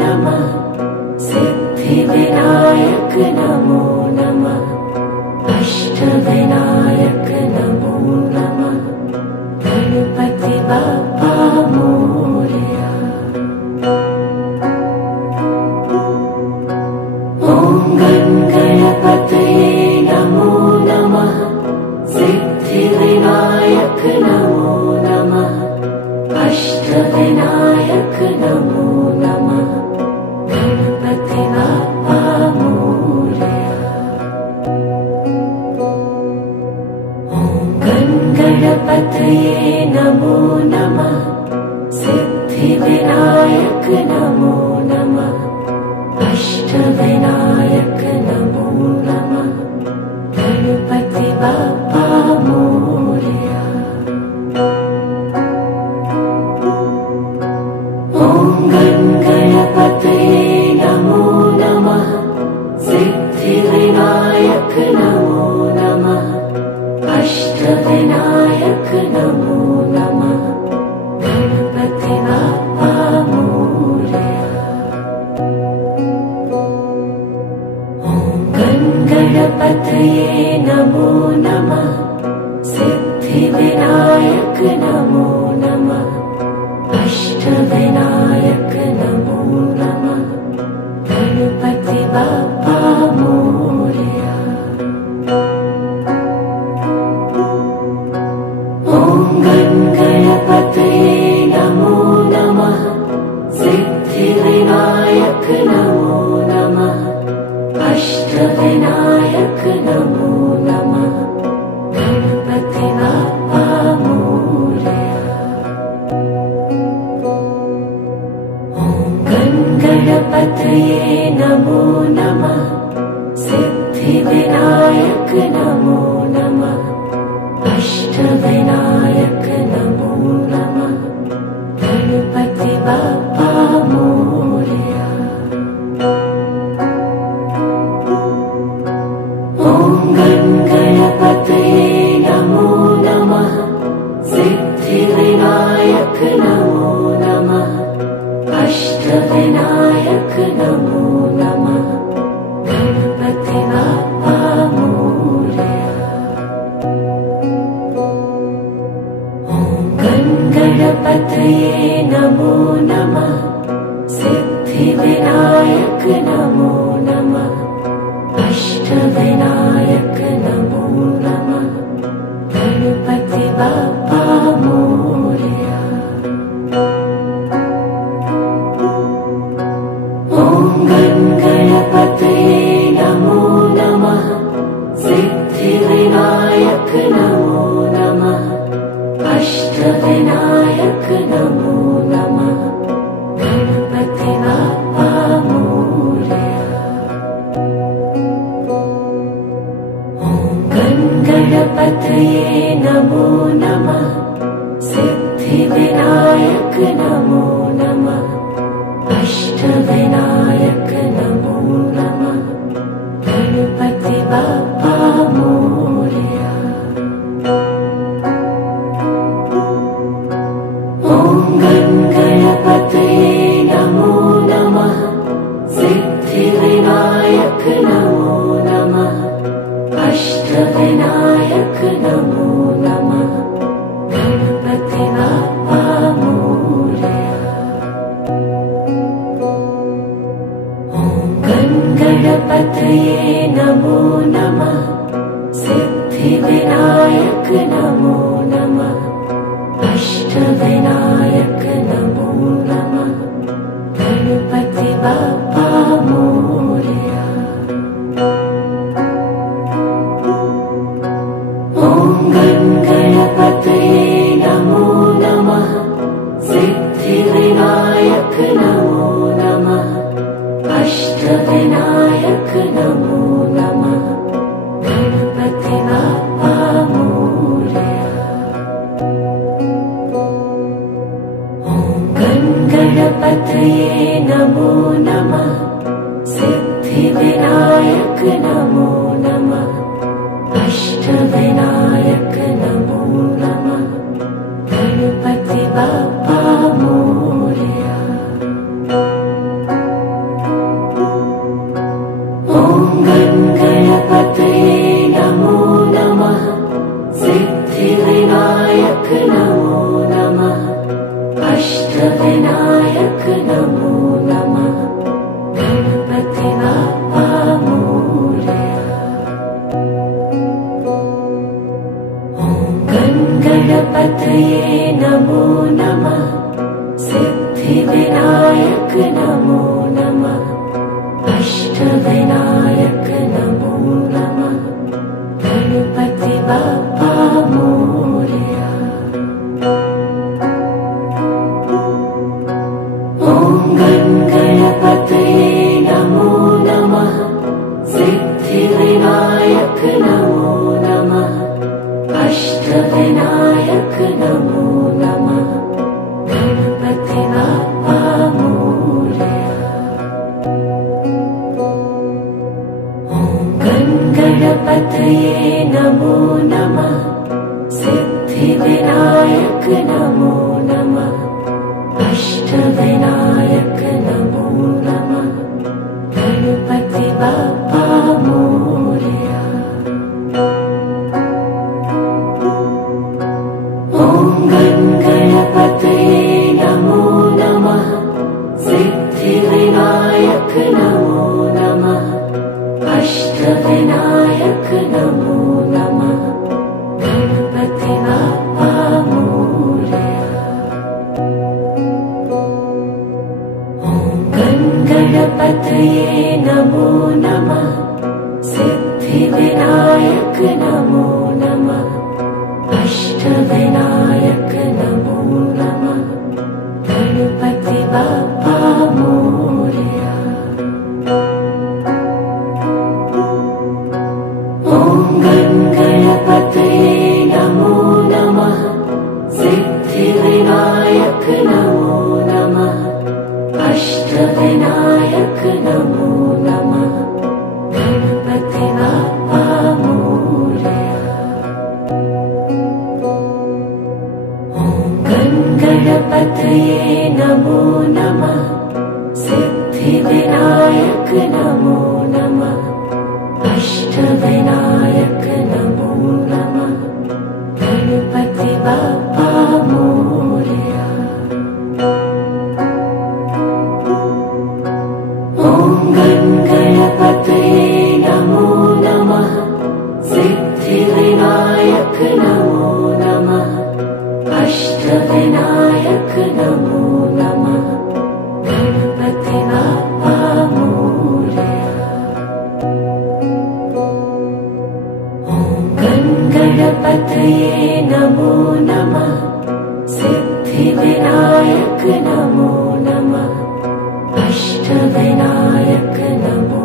नमः सिद्धिविनायक नमो नमः अष्टविनायक नमो नमः गणपति बाप्पा मोरया। ॐ गणपतये नमो नमः सिद्धिविनायक नमो नमः अष्टविनायक नमो नमः गणपति बाप्पा मोरया। ॐ गणपतये नमो नमः सिद्धिविनायक नमो नमः अष्टविनायक नमो नमः गणपति बाप्पा मोरया। ॐ गणपतये नमो नमः सिद्धिविनायक नमो नमः अष्टविनायक नमो नमः गणपति बाप्पा मोरया। ॐ गणपतये नमो नमः सिद्धिविनायक नमो नमः अष्टविनायक नमो नमः गणपति बाप्पा मोरया। ॐ गणपतये नमो नमः सिद्धिविनायक नमो नमः अष्टविनायक नमो नमः गणपति बाप्पा मोरया। ॐ गणपतये नमो नमः सिद्धिविनायक नमो नमः अष्टविनायक नमो नमः गणपति बाप्पा मोरया। ॐ गणपतये नमो नमः सिद्धिविनायक नमो नमः अष्टविनायक नमो नमः गणपति बाप्पा मोरया। ॐ गणपतये नमो नमः सिद्धिविनायक नमो नमः अष्टविनायक नमो नमः गणपति बाप्पा मोरया। ॐ गणपतये नमो नमः सिद्धिविनायक नमो नमः अष्टविनायक नमो नमः गणपति बाप्पा मोरया। ॐ गणपतये नमो नमः सिद्धिविनायक नमो नमः अष्टविनायक नमो नमः गणपति बाप्पा मोरया। ॐ गणपतये नमो नमः सिद्धिविनायक नमो नमः अष्टविनायक नमो नमः गणपति बाप्पा मोरया। ॐ गणपतये नमो नमः सिद्धिविनायक नमो नमः अष्टविनायक नमो नमः गणपति बाप्पा मोरया। ॐ गणपतये नमो नमः सिद्धिविनायक नमो नमः अष्टविनायक नमो नमः गणपति बाप्पा मोरया। ॐ गणपतये नमो नमः सिद्धिविनायक नमो नमः अष्टविनायक नमो नमः गणपति बाप्पा मोरया। ॐ गणपतये नमो नमः सिद्धिविनायक नमो नमः अष्टविनायक नमो नमः गणपति बाप्पा मोरया। ॐ गणपतये नमो नमः सिद्धिविनायक नमो नमः अष्टविनायक नमो नमः गणपति बाप्पा मोरया। ॐ गणपतये नमो नमः सिद्धिविनायक नमो नमः अष्टविनायक नमो नमः गणपति बाप्पा मोरया। ॐ गणपतये नमो नमः सिद्धिविनायक नमो नमः अष्टविनायक नमो नमः गणपति बाप्पा मोरया। ॐ गणपतये नमो नमः सिद्धिविनायक नमो नमः अष्टविनायक नमो नमः गणपति बाप्पा मोरया। ॐ गणपतये नमो नमः सिद्धिविनायक नमो नमः अष्टविनायक नमो नमः गणपति बाप्पा मोरया। ॐ गणपतये नमो नमः सिद्धिविनायक नमो नमः अष्टविनायक नमो नमः गणपति बाप्पा मोरया। ॐ गणपतये नमो नमः सिद्धिविनायक नमो नमः अष्टविनायक नमो नमः गणपति बाप्पा मोरया। ॐ गणपतये नमो नमः सिद्धिविनायक नमो नमः अष्टविनायक नमो नमः गणपति बाप्पा मोरया। ॐ गणपतये नमो नमः सिद्धिविनायक नमो नमः अष्टविनायक नमो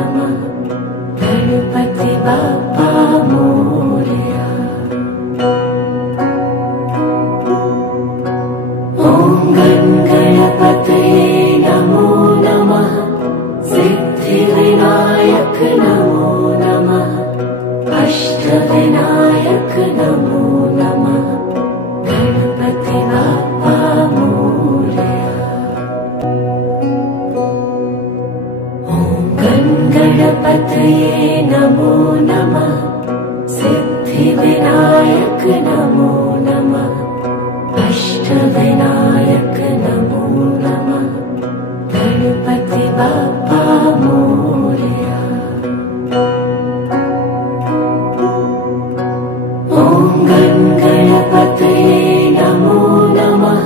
नमः गणपति बाप्पा मोरया। ॐ गणपतये नमो नमः सिद्धिविनायक नमो नमः अष्टविनायक नमो नमः गणपति बाप्पा मोरया। ॐ गणपतये नमो नमः सिद्धिविनायक नमो नमः अष्टविनायक नमो नमः गणपति बाप्पा मोरया। ॐ गणपतये नमो नमः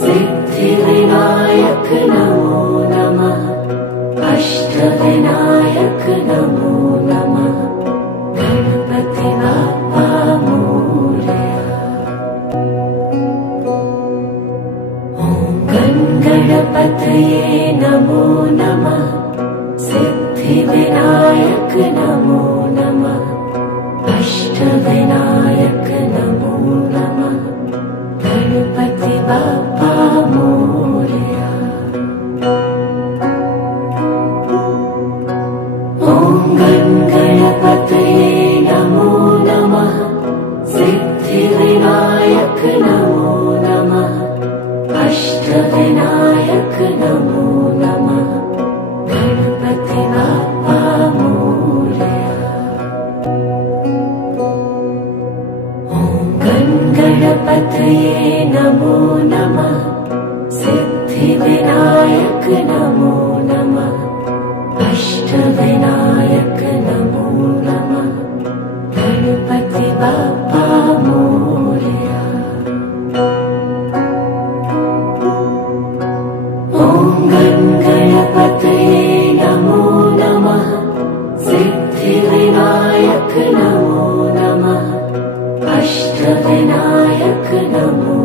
सिद्धिविनायक नमो नमः अष्टविनायक नमो नमः गणपति बाप्पा मोरया। ॐ गणपतये नमो नमः सिद्धिविनायक नमो नमः अष्टविनायक नमो नमः गणपति बाप्पा मोरया। ॐ गणपतये नमो नमः सिद्धिविनायक नमो नमः अष्टविनायक नमो नमः गणपति बाप्पा वाक् नमो